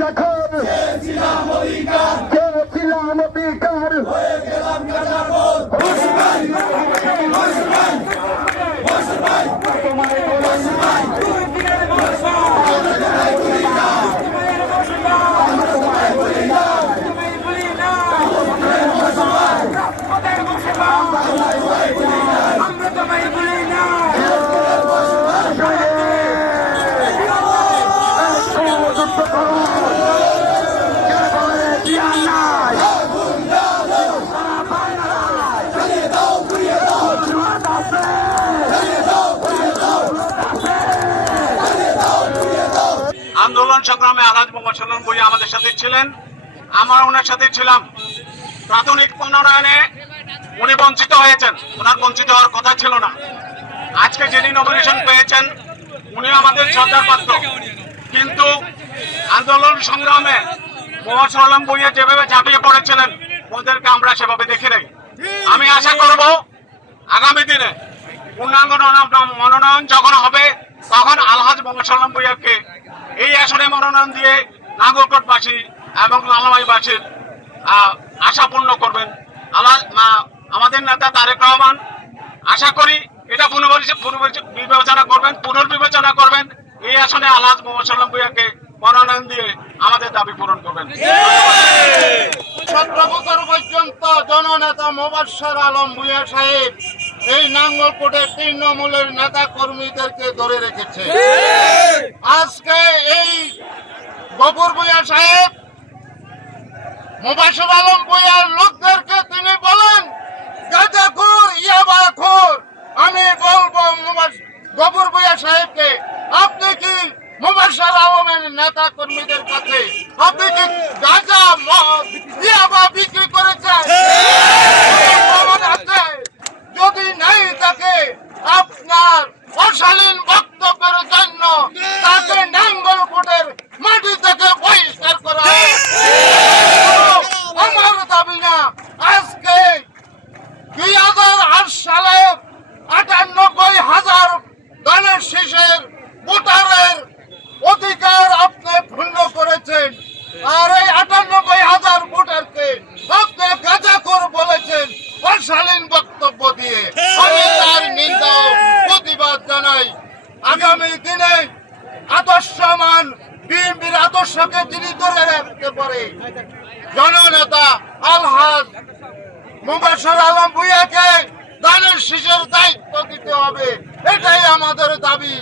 যখন খেয়েছিলাম অধিকার আন্দোলন সংগ্রামে আলহাজ মোহাম্মদ সাল্লাম ভূঁইয়া আমাদের সাথে ছিলেন, আমরা ওনার সাথে ছিলাম। প্রাথমিক মনোনয়নে উনি বঞ্চিত হয়েছেন, ওনার বঞ্চিত হওয়ার কথা ছিল না। আজকে যিনি নমিনেশন পেয়েছেন উনি আমাদের শ্রদ্ধার পাত্র, কিন্তু আন্দোলন সংগ্রামে মোহাম্মদ সাল্লাম ভূঁইয়া যেভাবে ঝাঁপিয়ে পড়েছিলেন ওদেরকে আমরা সেভাবে দেখি নাই। আমি আশা করব আগামী দিনে পূর্ণাঙ্গ মনোনয়ন যখন হবে তখন আলহাজ মোহাম্মদ সাল্লাম ভূঁইয়াকে এই আসনে মনোনয়ন দিয়ে নাগরকোটবাসী এবং লালমাইবাসীর আশা পূর্ণ করবেন আমাদের নেতা তারেক রহমান। আশা করি এটা পুনর্বিবেচনা করবেন, এই আসনে আলহাজ মোহাম্মদ সাল্লাম ভূঁইয়াকে মনোনয়ন দিয়ে আমাদের দাবি পূরণ করবেন। 17 বছর পর্যন্ত জননেতা মোবাশ্বের আলম ভূঁইয়া সাহেব এই নাঙ্গলকোটের তৃণমূলের নেতা কর্মীদেরকে ধরে রেখেছে। আজকে এই গফুর ভূঁইয়া সাহেব মোবাশ্বের আলম ভূঁইয়ার লোকদেরকে তিনি বলেন গাঁজাখোর ইয়াবাখোর। আমি বলবো গফুর ভূঁইয়া সাহেবকে, আপনি কি মোবাশ্বের আলমের নেতা কর্মীদের কাছে আপনি কি গাঁজা মদ ইয়াবা বিক্রি করেছেন? যদি নাই থাকে আপনার অশালীন বক্তব্যের জন্য তাকে নাঙ্গলকোটের মাটি থেকে বহিষ্কার করা আমার দাবি না। আজকে 2008 সালে 98,000 ধানের শীষের ভোটারের অধিকার আপনি ভঙ্গ করেছেন, আর এই 98,000 ভোটারকে আপনি গাঁজাখোর বলেছেন অশালীন বক্তব্য দিয়ে। আমি তার নিন্দা ও প্রতিবাদ জানাই। আগামী দিনে আদর্শমান বিএনপির আদর্শকে যিনি ধরে রাখতে পারে জননেতা আলহাজ মোবাশ্বের আলম ভূঁইয়াকে ধানের শীষের দায়িত্ব দিতে হবে, এটাই আমাদের দাবি।